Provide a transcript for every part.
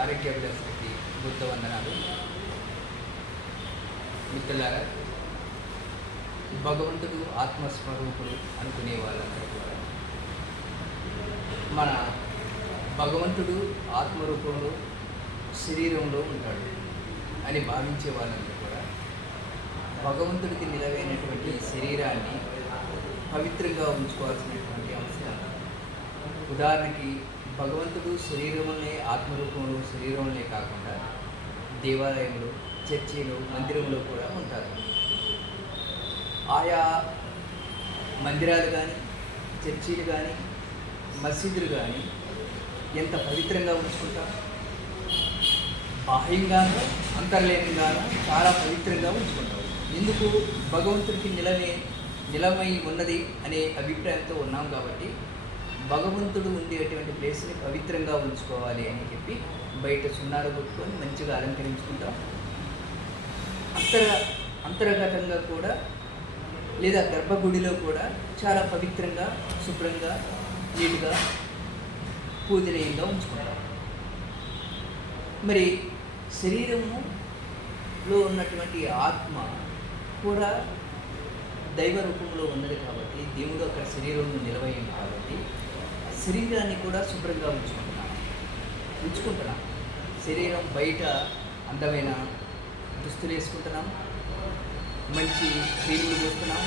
ఆరోగ్యాభిలాషులకి బుద్ధ వందనాలు. మిత్రులారా, భగవంతుడు ఆత్మస్వరూపుడు అనుకునే వాళ్ళందరూ కూడా మన భగవంతుడు ఆత్మరూపంలో శరీరంలో ఉంటాడు అని భావించే వాళ్ళందరూ కూడా భగవంతుడికి నిలవైనటువంటి శరీరాన్ని పవిత్రంగా ఉంచుకోవాల్సినటువంటి అవసరం. ఉదాహరణకి భగవంతుడు శరీరంలోనే ఆత్మరూపంలో శరీరంలోనే కాకుండా దేవాలయంలో, చర్చిలో, మందిరంలో కూడా ఉంటారు. ఆయా మందిరాలు కానీ, చర్చీలు కానీ, మసీదులు కానీ ఎంత పవిత్రంగా ఉంచుకుంటాం. బాహ్యంగానూ అంతర్లీనంగానూ చాలా పవిత్రంగా ఉంచుకుంటాం. ఎందుకు? భగవంతుడికి నిలవై ఉన్నది అనే అభిప్రాయంతో ఉన్నాం కాబట్టి భగవంతుడు ఉండేటువంటి ప్లేస్ని పవిత్రంగా ఉంచుకోవాలి అని చెప్పి బయట సున్నాలు కొట్టుకొని మంచిగా అలంకరించుకుంటాం. అంతర్గతంగా కూడా లేదా గర్భగుడిలో కూడా చాలా పవిత్రంగా, శుభ్రంగా, నీట్గా, పూజనీయంగా ఉంచుకుంటాం. మరి శరీరములో ఉన్నటువంటి ఆత్మ కూడా దైవ రూపంలో ఉన్నది కాబట్టి, దేవుడు అక్కడ శరీరంలో నిలవైంది కాబట్టి శరీరాన్ని కూడా శుభ్రంగా ఉంచుకుంటున్నాం. శరీరం బయట అందమైన దుస్తులు వేసుకుంటున్నాం, మంచి క్రీములు పూస్తున్నాం.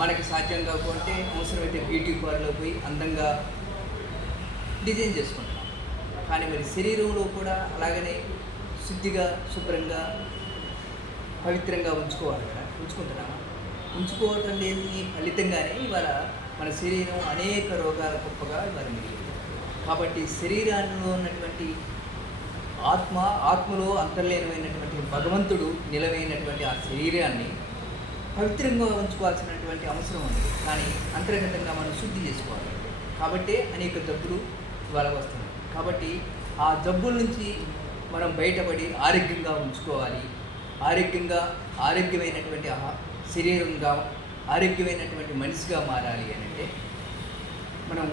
మనకి సాధ్యం కాకపోతే అవసరమైతే బ్యూటీ పార్లర్లో పోయి అందంగా డిజైన్ చేసుకుంటున్నాం. కానీ మరి శరీరంలో కూడా అలాగనే శుద్ధిగా, శుభ్రంగా, పవిత్రంగా ఉంచుకోవాలి కదా. ఉంచుకోవటం లేని ఫలితంగానే ఇవాళ మన శరీరం అనేక రోగాల గొప్పగా ఇవాళ మిగిలింది. కాబట్టి శరీరాల్లో ఉన్నటువంటి ఆత్మలో అంతర్లీనమైనటువంటి భగవంతుడు నిలవైనటువంటి ఆ శరీరాన్ని పవిత్రంగా ఉంచుకోవాల్సినటువంటి అవసరం ఉంది. కానీ అంతర్గతంగా మనం శుద్ధి చేసుకోవాలి. కాబట్టే అనేక జబ్బులు ఇవాళ వస్తున్నాయి. కాబట్టి ఆ జబ్బుల నుంచి మనం బయటపడి ఆరోగ్యంగా ఉంచుకోవాలి. ఆరోగ్యమైనటువంటి శరీరంగా, ఆరోగ్యమైనటువంటి మనిషిగా మారాలి అని అంటే మనం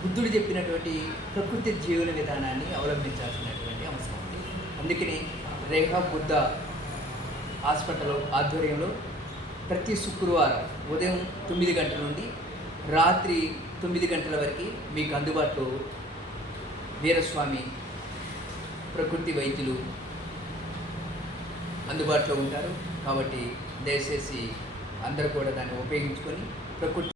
బుద్ధుడు చెప్పినటువంటి ప్రకృతి జీవన విధానాన్ని అవలంబించాల్సినటువంటి అవసరం ఉంది. అందుకని రేఖా బుద్ధ హాస్పిటల్ ఆధ్వర్యంలో ప్రతి శుక్రవారం ఉదయం 9 గంటల నుండి రాత్రి 9 గంటల వరకు మీకు అందుబాటులో వీరస్వామి ప్రకృతి వైద్యులు అందుబాటులో ఉంటారు. కాబట్టి దయచేసి అందరూ కూడా దాన్ని ఉపయోగించుకొని ప్రకృతి